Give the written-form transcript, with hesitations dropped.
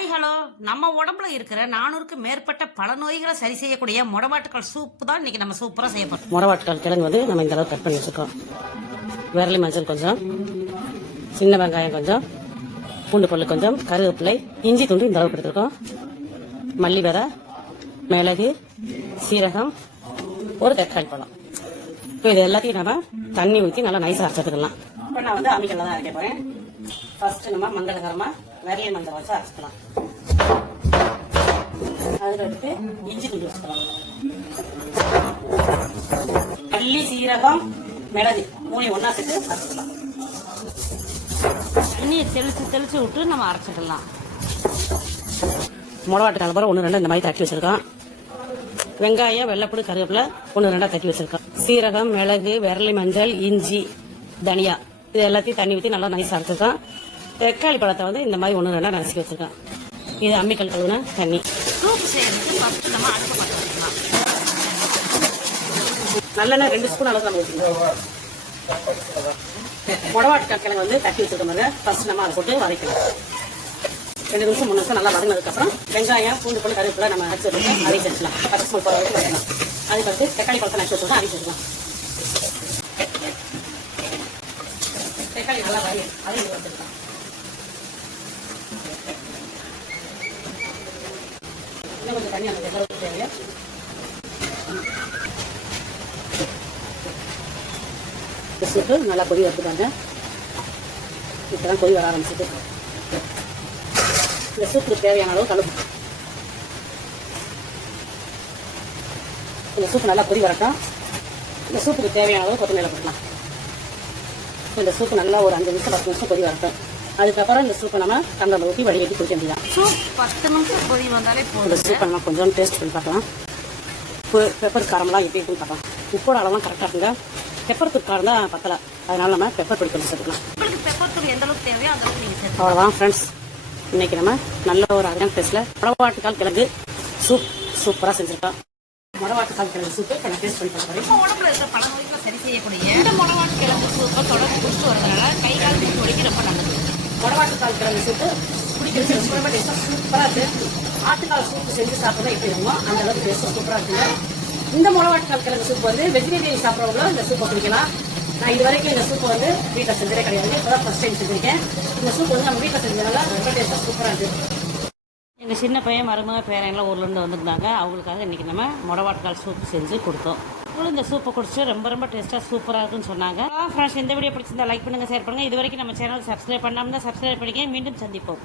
Hi hello நம்ம உடம்புல இருக்கிற 400க்கு மேற்பட்ட பல நோய்களை சரி செய்யக்கூடிய முடவாட்டுக்கால் சூப் தான் இன்னைக்கு நம்ம சூப்பரா செய்ய போறோம். முடவாட்டுக்கால் கிழங்கு வந்து நம்ம இந்த அளவுக்கு கட் பண்ணி வச்சுருக்கோம். விரலி மஞ்சள் கொஞ்சம், சின்ன வெங்காயம் கொஞ்சம், பூண்டு பல்லு கொஞ்சம், கருவேப்பிலை, இஞ்சி துண்டு இந்த அளவுக்கு எடுத்துருக்கோம். மல்லி விதை, மிளகு, சீரகம், ஒரு தக்காளி பழம். இப்போ இது எல்லாத்தையும் நம்ம தண்ணி ஊற்றி நல்லா நைஸாக அரைச்சிட்டுக்கலாம். இப்போ நான் வந்து அம்மிக்கல்ல தான் அரைக்க போகிறேன். ஃபர்ஸ்ட் நம்ம மங்களகரமாக விரலி மஞ்சள் வச்சு அரைச்சிக்கலாம். அதில் எடுத்து இஞ்சி துண்டு வச்சுக்கலாம். மல்லி, சீரகம், மிளகு மூணு ஒன்றா சேர்த்து அரைச்சிக்கலாம். தண்ணியை தெளிச்சு விட்டு நம்ம அரைச்சிக்கலாம். முடவாட்டுக்கால் அப்புறம் 1-2 இந்த மாதிரி தட்டி வச்சிருக்கோம். வெங்காயம், வெள்ளைப்பூடு, கருவேப்பிலை 1-2 தட்டி வச்சிருக்கோம். சீரகம், மிளகு, விரலி மஞ்சள், இஞ்சி, தனியா இது எல்லாத்தையும் தண்ணி ஊற்றி நல்லா நைஸாக அரைச்சிருக்கோம். தக்காளி பழத்தை வந்து இந்த மாதிரி 1-2 நசுக்கி வச்சிருக்கோம். இது அம்மிக்கல் கழுவுன தண்ணி. சூப் செய்யறதுக்கு ஃபர்ஸ்ட் நம்ம அடுப்பு பற்ற வைக்கலாம். நல்லெண்ணெய் 2 ஸ்பூன் அளவுக்கு நம்ம ஊற்றிக்கலாம். முடவாட்டுக்கால் கிழங்கு வந்து தட்டி வச்சிருக்க மாதிரி ஃபர்ஸ்ட் நம்ம அதை போட்டு வதக்கலாம். 2 நிமிஷம் 3 நிமிஷம் நல்லா வதங்கினதுக்கப்புறம் வெங்காயம், பூண்டு பல்லு, கருவேப்பிலை நம்ம அரைச்சி வச்சுருக்கோம். அரைச்சி வச்சுக்கலாம். பச்சை ஸ்மெல் போகிற வரைக்கும் வதக்கலாம். அதுக்கடுத்து தக்காளி பழத்தை நச்சு வச்சுருக்கோம். அரைச்சி வச்சுக்கலாம். தக்காளி நல்லா வரையும் அதையும் வச்சுருக்கலாம். இன்னும் கொஞ்சம் தண்ணி அந்த அளவுக்கு தேவையா. சூப்பு நல்லா கொதி எடுத்துக்காங்க. இப்போதான் கொதி வர ஆரம்பிச்சுட்டு இந்த சூப்புக்கு தேவையான அளவு கலப்பு. இந்த சூப்பு நல்லா கொதி வரட்டும். இந்த சூப்புக்கு தேவையான அளவு கொத்தமல்லி போடலாம். இந்த சூப்பு நல்லா ஒரு 5 நிமிஷம் 10 நிமிஷம் கொதி வரட்டும். அதுக்கப்புறம் இந்த சூப்பை நம்ம கண்டல ஊற்றி வடிகட்டி குடிக்க முடியாது. சூப் 10 நிமிஷம் கொதி வந்தாலே போதும். இந்த சூப்பை நம்ம கொஞ்சம் டேஸ்ட் பண்ணி பார்க்கலாம். உப்பு, பெப்பர் காரம்லாம் எப்படி இருக்குன்னு பார்க்கலாம். உப்போட அளவுலாம் கரெக்டாக இருக்குங்க. பெப்பர் தூள் காரம் தான் பத்தலை, அதனால நம்ம பெப்பர் பொடி கொஞ்சம் சேர்த்துக்கலாம். உங்களுக்கு பெப்பர் தூள் எந்த அளவுக்கு தேவையோ அந்த அளவுக்கு நீங்கள் சேர்த்து. அவ்வளோதான் ஃப்ரெண்ட்ஸ், இன்னைக்கு நம்ம நல்ல ஒரு அருமையான டேஸ்ட்டில் முடவாட்டுக்கால் கிழங்கு சூப் சூப்பராக செஞ்சுருக்கோம். முடவாட்டுக்கால் கிழங்கு சூப்பு கொஞ்சம் டேஸ்ட் பண்ணி பார்க்குறேன். இப்போ உடம்புல இருக்கிற பல நோய்களை சரி செய்யக்கூடிய இந்த முடவாட்டு கிழங்கு சூப்பை தொடர்ந்து குடிச்சு வரதுனால கை கால் வலிக்கு ரொம்ப நல்லது. முடவாட்டுக்கால் கிழங்கு சூப்பு குடிக்கிறது ரொம்ப ரொம்ப டேஸ்ட்டாக சூப்பராக இருக்குது. ஆட்டுக்கால் சூப்பு செஞ்சு சாப்பிட்றதா எப்படி இருக்குமோ அந்த அளவுக்கு டேஸ்ட்டாக சூப்பராக இருக்குங்க. இந்த முடவாட்டுக்கால் கிழங்கு சூப் வந்து வெஜிடேரியன் சாப்பிட்றவங்களும் இந்த சூப்பை குடிக்கலாம். நான் இது வரைக்கும் இந்த சூப்பை வந்து வீட்டில் செஞ்சதே கிடையாது. இப்போ தான் ஃபர்ஸ்ட் டைம் செஞ்சுருக்கேன். இந்த சூப் வந்து நம்ம வீட்டில் செஞ்சதுனால ரொம்ப டேஸ்ட்டாக சூப்பராக இருக்குது. எங்கள் சின்ன பையன் மருமக பேரெல்லாம் ஊர்லேருந்து வந்திருந்தாங்க. அவங்களுக்காக இன்றைக்கி நம்ம முடவாட்டுக்கால் சூப் செஞ்சு கொடுத்தோம். அவங்களும் இந்த சூப்பை குடிச்சு ரொம்ப ரொம்ப டேஸ்ட்டாக சூப்பராக இருக்குன்னு சொன்னாங்க. ஃப்ரெண்ட்ஸ், இந்த வீடியோ பிடிச்சிருந்தா லைக் பண்ணுங்கள், ஷேர் பண்ணுங்கள். இது வரைக்கும் நம்ம சேனல் சப்ஸ்கிரைப் பண்ணாமல் தான் சப்ஸ்கிரைப் பண்ணிக்க. மீண்டும் சந்திப்போம்.